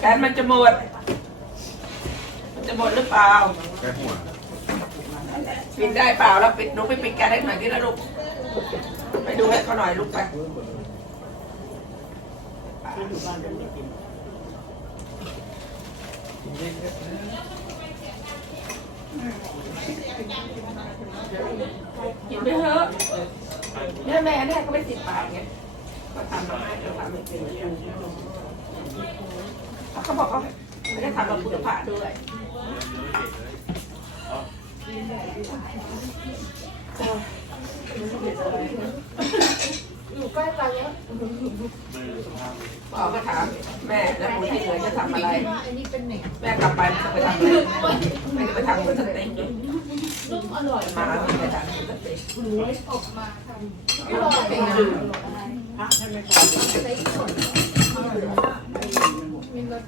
แก๊สมันจะหมด มันจะหมดหรือเปล่า แค่หัวปิดได้เปล่าแล้วปิดหนูไปปิดแก๊สให้หน่อยที่ละลูก ไปดูให้เขาหน่อยลูกไป กินไปเถอะเนี่แม่เนี่ก็ไม่ติดปากไง ก็ทำมาให้เราทำไม่เป็นเขาบอกเขาไม่ได้ทำกับคุณภาพด้วยอยู่ใกล้กันแล้วพ่อก็ถามแม่แล้วคนที่เหลือจะทำอะไร อันนี้เป็นเหน็กแม่กลับไปจะไปทำอะไรแม่จะไปทำหมูสเต็กนุ่มอร่อยมาที่จะทำหมูสเต็กหมูออกมาทำอร่อย เป็นดื่มใส่ส่สห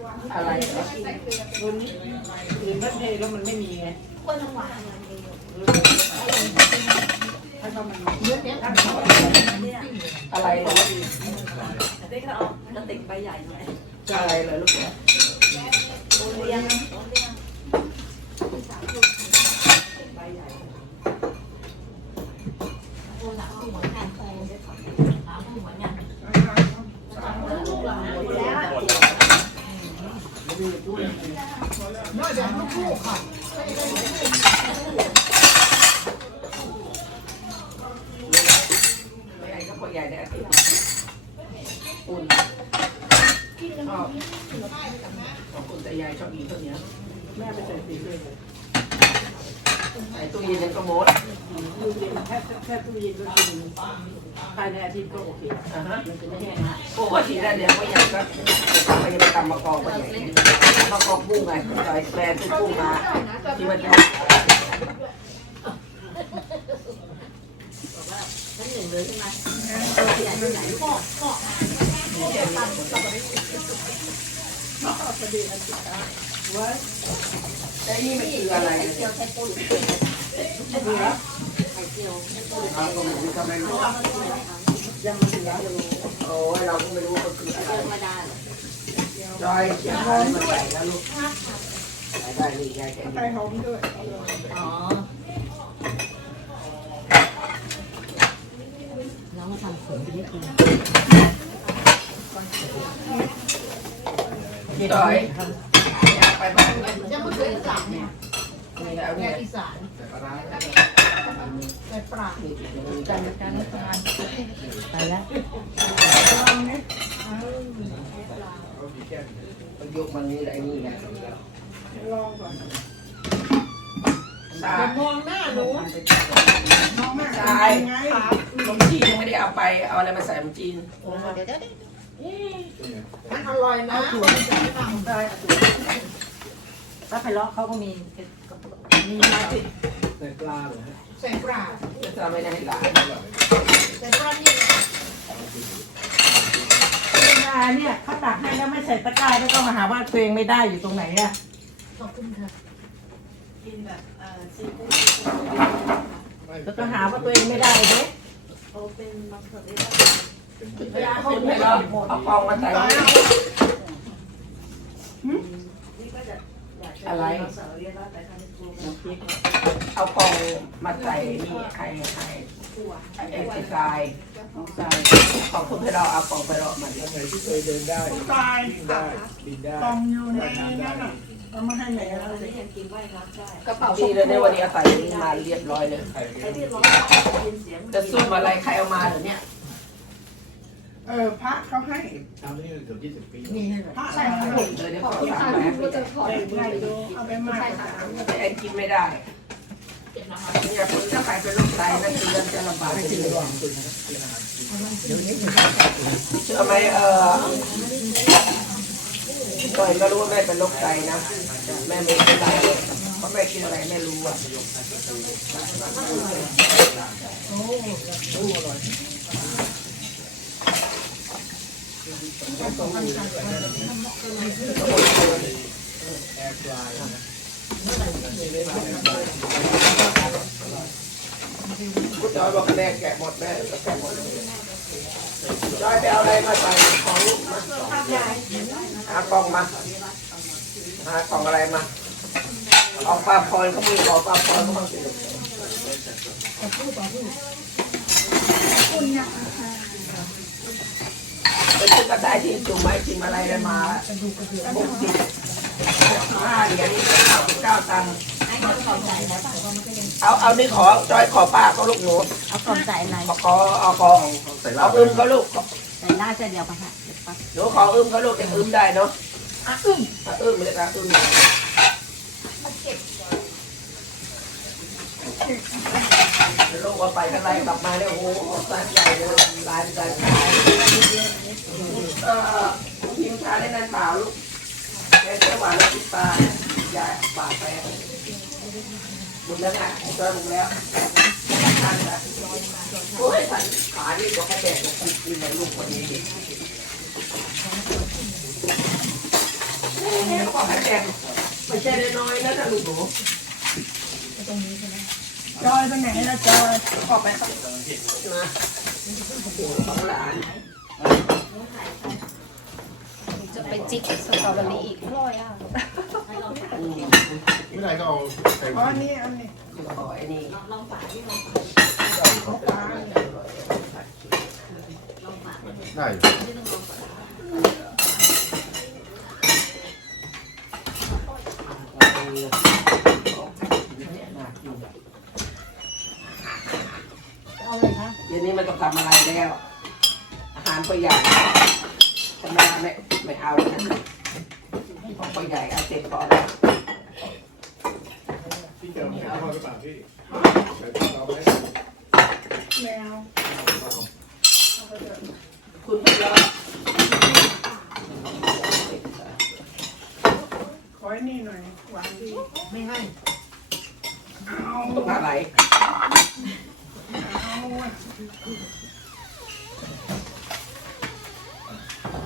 วนอะไรเหรอใส่เกลืออื่นก็เทแล้วมันไม่มีไงข้นน้ำหวานอะไรเดียวถ้าเขามันเนื้อเนี้ยอะไรเหรอได้ก็เอากระติกใบใหญ่หน่อยอะไรเหรอลูกเนี่ยโอเลี้ยงโอเลี้ยงโอ้หลังหัวงานโอ้ หาหัวเนี่ย ลูกหลานแล้ว นอกจากลูกๆค่ะ ไม่ใหญ่ก็พอใหญ่ได้อาทิตย์ อุ่นชอบชอบอุ่นแต่ยายชอบอีตัวเนี้ยแม่ไปใส่สีด้วยเลย ใส่ตู้เย็นยังก็หมดตู้เย็นแค่แค่ตู้เย็นก็กินภายในอาทิตย์ก็โอเคอ่าฮะมันจะไม่แห้งนะโอ้ก็ทีนั้นเดี๋ยวก็ใหญ่ก็ไปจะไปตำมะกอกก็ใหญ่มะกอกบุ้งไงใส่แปลงที่บุ้งมาที่มันจะท่านหนึ่งเลยใช่ไหมไอ้นี่ แต่นี่มันคืออะไรเจียวใช้ปูนเหลือไข่เจียวเอาก็ไม่รู้ทำไมรู้ยังมันเหลืออยู่โอ้ยเราก็ไม่รู้ก็คืออะไรธรรมดาเหรอจอยเขียนอะไรมาใส่แล้วลูกได้นี่ยายแกไปหอมด้วยอ๋อน้องมาทำสริมไปนิดนึงจอย ไปบ้านเนี่ยยังไม่เคยสั่งเนี่ยแล้วแกงอีสานใส่ปลามีกันกันไปแล้วประยุกต์มันนี่แหละไอ้นี่ไงลองก่อนตาอย่ามองหน้าหนูมองหน้าตายไงขนมจีนยังไม่ได้เอาไป เอาอะไรมาใส่ขนมจีนมันอร่อยนะ ถ้าไปเลาะเขาก็มีมีมาติดใส่ปลาเหรอฮะใส่ปลาจะทำไม่ได้ให้ลานใส่ปลานี่เวลาเนี่ยเขาตักให้แล้วไม่ใส่ตะกร้าแล้วก็มาหาว่าตัวเองไม่ได้อยู่ตรงไหนอะขอบคุณค่ะกินแบบเอ่อซีฟู้ดแล้วก็หาว่าตัวเองไม่ได้เด้โอเป็นบางส่วนได้เวลาเขาไม่รอเอาฟองมาใส่นี่ นี่ก็จะ อยากจะอะไรเสาเรียนว่าไปทำครูน้ำพริกเอาฟองมาใส่นี่ไอ้ไอ้ไอ้เอ็กซ์ไซส์ของใส่ของคุณไปรอเอาฟองไปรอมาดิไหนที่เคยเดินได้ตายวิ่งได้บินได้กองอยู่ในนั่นน่ะเอามาให้ไหนแต่อะเราได้ยังกินไหวครับได้กระเป๋าดีเลยในวันนี้เอาใส่นี่มาเรียบร้อยเลยใครใครที่ร้องยินเสียงจะซุ่มอะไรใครเอามาเหรอเนี่ย เออพระเขาให้ทำนี่เกือบยี่สิบปีนี่ให้พระใส่ขนมเลยเดี๋ยวขอสามแป๊บก็จะถอดได้เมื่อดูเอาไปมากแต่แอนกินไม่ได้อย่าคนถ้าใครเป็นโรคไตนั่นคือเรื่องจะลำบากจริงระวังตัวนะกินอาหารเชื่อไหมเออก่อนก็รู้ว่าแม่เป็นโรคไตนะ แม่ไม่เป็นไรเพราะแม่กินอะไรไม่รู้อะแอร์ฟรายนะ คุณจอยบอกแม่แกะหมดแม่แกะหมดเลยจอยไปเอาอะไรมาใส่ของลูกมาหากล่องมาหากล่องอะไรมาเอาปลาพรเขามีขอปลาพรเขาบ้างสิลูกไปซื้อกระต่าย ที่จุ่มไม้จิ้มอะไรเลยมาหกสิบห้าเหรียญเก้าสิบเก้าตังค์เอาเอานี่ขอจอยขอป้าเขาลูกหนูเอากล่องใส่อะไรขอขอเอาขอใส่เหล้าเอาอึมเขาลูกใส่หน้าเส้นเดียวปะค่ะหนูขออึมเขาลูกแต่อึมได้เนาะอะอึมอะอึมเลยนะอึม ลูกว่าไปกันไรกลับมาเนี่ยโอ้โหสันใหญ่เลยลายสันใหญ่เออพิมพ์ชาได้นานเปล่าลูกแกเชื่อหวานแล้วติดตาอย่าปากแปรหมดแล้วนะเจอหมดแล้วท่านนะโอ้ยสันขานี่ก็แค่แดดกินกินในลูกคนนี้นี่ก็แค่แดดไม่ใช่น้อยนะลูกหนู จอยไปไหนละจอยขอกไปสักนะของหลานจะไปจิกสตรอเบอรี่อีกอร่อยอะไม่ได้ก็เอาใส่อ๋อนี่อันนี้ขอไอ้นี่ได้เองฝาได้เลยคะ เดี๋ยวนี้มันต้องทำอะไรแล้ว อาหารก็ใหญ่ทำไม ไม่ไม่เอาของก็ใหญ่เอาเจ็บก่อนพี่เจอไม่เอาหรือเปล่าพี่ใส่เอาไหมแมวคุณพี่ยอดขอไอ้นี่หน่อยหวานดีไม่ให้เอาต้องอะไรเอา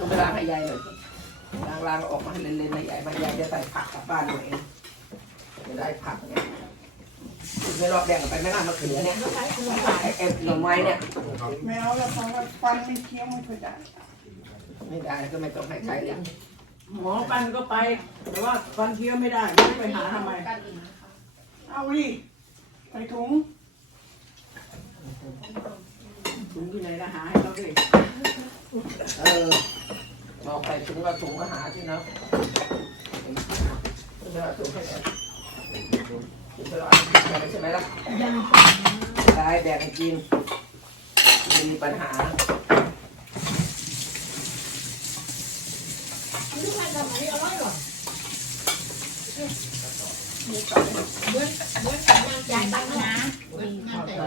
ต้องไปล้างให้ยายหน่อยล้างล้างออกมาให้เล่นๆให้ยายมายายจะใส่ผักกลับบ้านตัวเองจะได้ผักเนี่ยคุณไม่รอบแดงไปไม่น่ามะเขือเนี่ยไอ้เอ็มหน่อไม้เนี่ยแมวแล้วพอฟันไม่เคี้ยวไม่ค่อยได้ไม่ได้ก็ไม่ต้องให้ใครเลี้ยงหมอฟันก็ไป แต่ว่าฟันเคี้ยวไม่ได้ไม่รู้ไปหาทำไมเอาดิใส่ถุงถุงที่ไหนละหาให้เราดิ เออบอกไปถุงละถุงก็หาที่เนาะถุงละถุงให้หน่อยถุงละถุงใช่ไหมล่ะได้แบ่งให้กินไม่มีปัญหายายตั้งนะเอ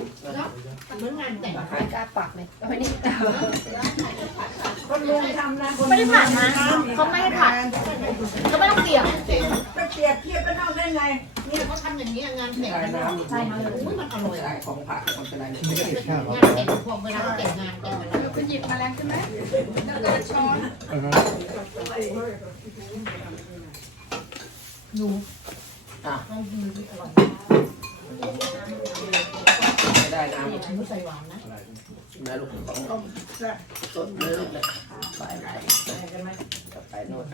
อ เหมือนงานแต่งไม่กล้าปักเลยเอาไปนี่คนลุงทำนะคนไม่ได้ผ่านนะเขาไม่ให้ผ่านก็ไม่ต้องเกี่ยวไปเปรียบเทียบกันเอาได้ไงเนี่ยเขาทำอย่างนี้งานแต่งได้กันใช่ไหมมันอร่อยของผักของอะไรเนี่ยงานแต่งพอเวลาแต่งงานกันแล้วไปหยิบมาแล้วใช่ไหมแล้วก็ช้อนอะ ได้น้ำหมูใส่หวานนะนะลูกของสดเลยลูกเนี่ยไปไปไปโน่น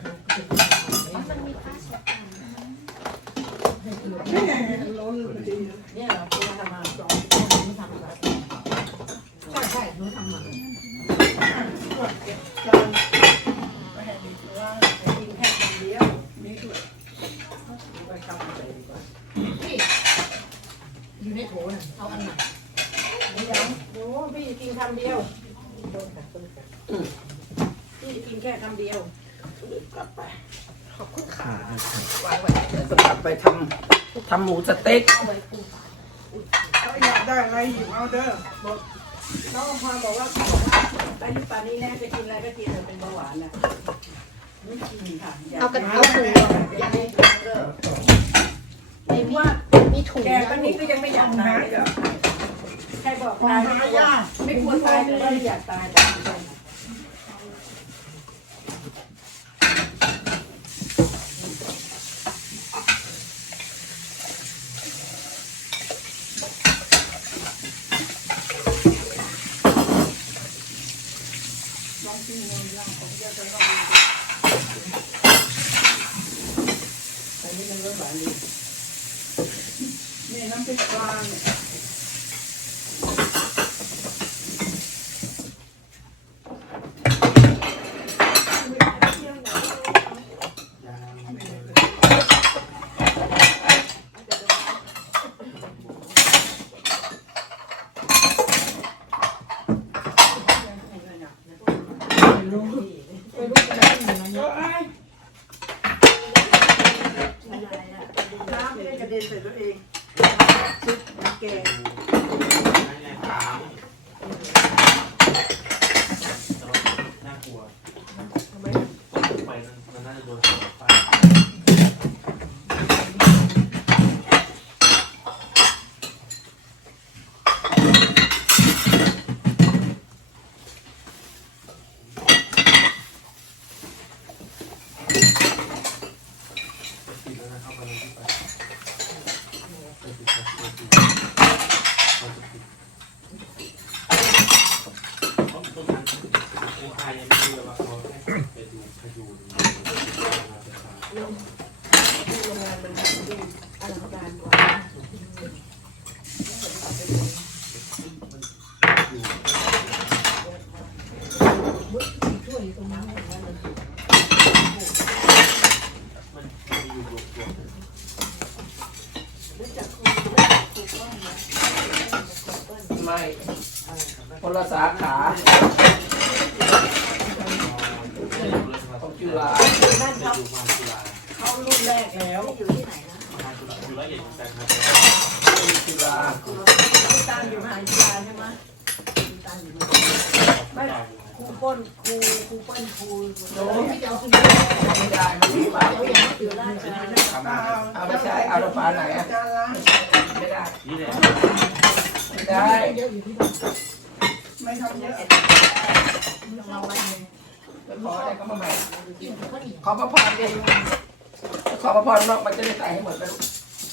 ล้นพอดีเนี่ยเราตัวทำมาสองไม่ทำอะไรใช่ใช่หนูทำมาตรวจเก็บจานไปให้ดีว่าไปกินแค่คนเดียวนี่ด้วยไปทำอะไรดีกว่าพี่อยู่ในโถน่ะเอาอันไหน เดี๋ยวโอ้พี่กิน คำเดียวพี่กินแค่คำเดียวกลับไปขอบคุณค่ะวางไว้เดี๋ยวจะกลับไปทำทำหมูสเต็กเขาอยากได้อะไรหยิบเอาเด้อบอกน้องพรบอกว่าเขาบอกว่าอายุป่านนี้แน่จะกินอะไรก็กินแต่เป็นเบาหวานนะไม่กินค่ะอยเอากระเอาถุงอยากให้ไม่มีมีถุงแกก็นี้ก็ยังไม่อยากตายหรอก ใครบอกตายไม่กลัวไม่กลัวตายแต่ว่าไม่อยากตายแต่ ต้องกินเงินย่างของเยอะจังก็อันนี้มันก็หวานดีนี่น้ำพริกปลาเนี่ย ไปรู้กัน้ำไม่ได้กระเด็นใส่ตัวเองซุปน้ำแกง น่ากลัวไปมันน่าจะโดนไฟ ติดแล้วนะครับวันนี้ที่ไปไปติดไปติดติดเราจะติดเพราะต้นนั้นในไทยยังไม่รู้เลยว่าเขาให้ไปดูพายุน โรงงานมันดูอลังการกว่า ช่วยตรงนั้นเลยมันมันอยู่รวมตัวกันรู้จักคุณรู้จักคุณก้อนไหมไม่คนละสาขาของจุฬา นั่น ไป เขา ดูมาจุฬา เขารุ่นแรกแล้ว อยู่ที่ไหนนะ มาจุฬาจุฬาเอกแต่ครับ จุฬา ตามอยู่มหาวิทยาลัยใช่ไหม ไม่ ครูป้นครูครูป้นครูโน้ไม่จะเอาขึ้นไม่ได้มันมีบ้าเดี๋ยวอย่างนี้อยู่ราชการเอาไม่ใช่เอาละฟ้าไหนอะการล้างไม่ได้นี่แหละไม่ได้เยอะอยู่ที่บ้านไม่ทำเยอะเราไว้เลยไปขออะไรก็มาใหม่กินเขาอีกขอพระพรเดียวขอพระพรนอกมันจะได้ใส่ให้หมดไปลูก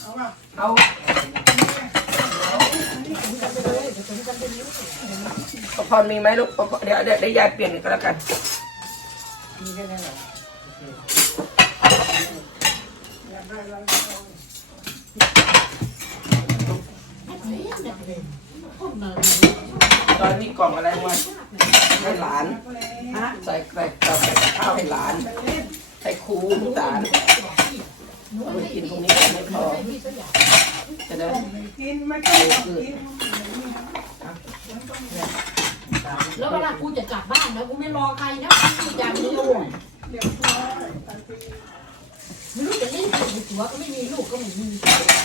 เอาป่ะเอากันไปเลยเดี๋ยวผมกันไปนิ้วพระพรมีไหมลูกพระพรเดี๋ยวเดี๋ยวได้ยายเปลี่ยนก็แล้วกันมีแค่นั้นเหรอตอนนี้กล่องอะไรวะให้หลานใส่ใส่ใส่ข้าวให้หลานใส่คูลูหลานเอาไปกินตรงนี้ก็ไม่พอ จะได้กินไม่ต้องกินแล้วเวลากูจะกลับบ้านนะกูไม่รอใครนะกูอย่างเดียวเดี๋ยวพอทันทีไม่รู้จะเล่นกับหัวก็ไม่มีลูกก็ไม่มี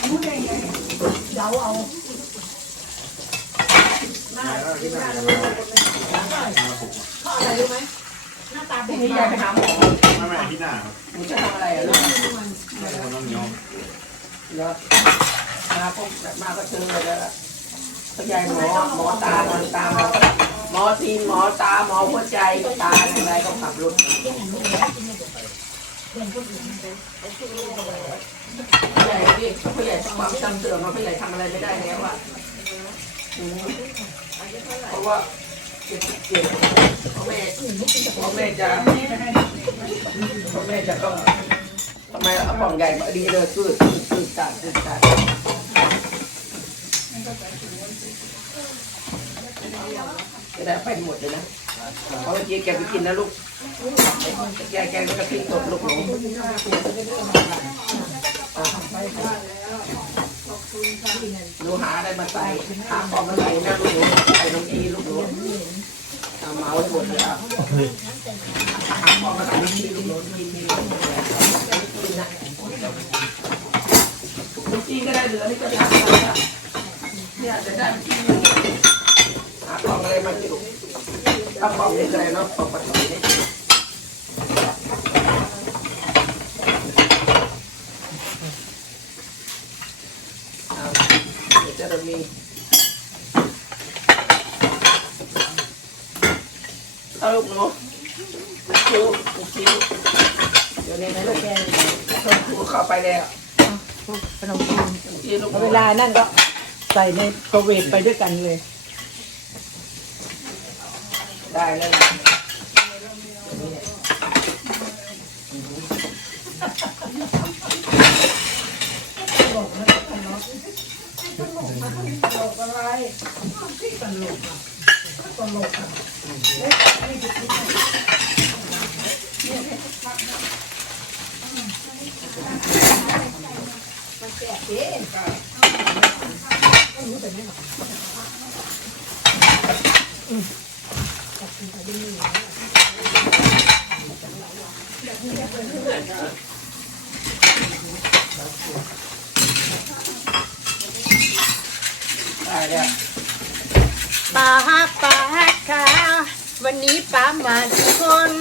รู้ได้ไงเดาเอาหน้าที่หน้าเราเพราะอะไรรู้ไหมหน้าตาพเป็รุ่นงนี้ยัยายงไปไงหาหมอไม่ไม่ที่หน้าครับหนูจะทำอะไรอะลูกคนต้องเหนียวเหรอ มาพบมาก็เจอเลยแล้วล่ะพ่อยายหมอหมอตาหมอตาหมอหมอทีนหมอตาหมอหัวใจตาอะไรก็ขับรถพี่ใหญ่พี่พ่ใหญ่ความจำเสื่อมมาพ่อใหญ่ทำอะไรไม่ได้แล้วอะเพราะว่าเจ็บเจ็บพ่อแม่อื่นไม่กินแต่พ่อแม่จะพ่อแม่จะต้องทำไมเอาป่องใหญ่มาดีเลยคือคือตัดคือตัด จะได้ไปหมดเลยนะเพราะเมื่อกี้แกไปกินนะลูกแกแกก็ทิ้งตกลูกหนูหนูหาอะไรมาใส่หาของมาใส่นะลูกหนูใส่ลงทีลูกหนูเอาเมาให้หมดเลยอะหาของมาใส่ลงทีลูกหนูกินทีกินนะลูกจีก็ได้เหลือนี่ก็ทำแล้ เนี่ยจะได้กินหาของอะไรมากินถ้าของนี่เลยเนาะของปฐมนี่เอาเดี๋ยวจะมีเอาลูกหนูคิวคิวเดี๋ยวนี้นะลูกแกงเข้าไปแล้วคิวลูกหนูเวลานั่นก็ ใส่ในโควิดไปด้วยกันเลย ได้แล้วนะตลกอะไรที่ตลกอะตลกอะเอ๊ะนี่จะคิดอะไรได้เนี่ยป้าฮักป้าฮักค่ะวันนี้ป้ามาทุกคน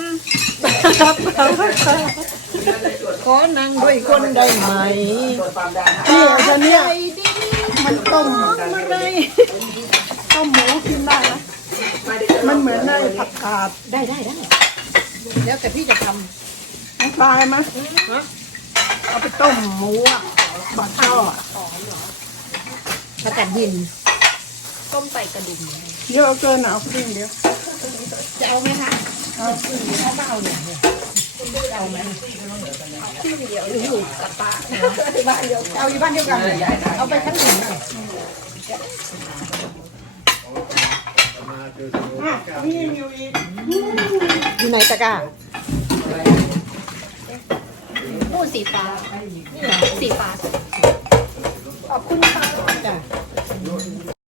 ป้าป้าฮักค่ะขอนั่งด้วยคนได้ไหมตรวจความดันป้าจะเนี่ย ต้มอะไรต้มหมูกินได้ไหมมันเหมือนในผักกาดได้ได้ได้แล้วแต่พี่จะทน้ำปลายไหมเอาไปต้มหมูอะบาดช่ออะำผักกาดหินต้มใส่กระดุมเยอะเกินอะเอาครึ่งเดียวจะเอาไหมคะเอาเขาก็เอาเนี่ยเอาไหม ที่เดียวหรืออยู่กับป้าบ้านเดียวเอาอยู่บ้านเดียวกันเอาไปชั้นหนึ่งนี่อยู่อีกอยู่ไหนตะกร้าพูดสีฟ้านี่เหรอสีฟ้าขอบคุณค่ะ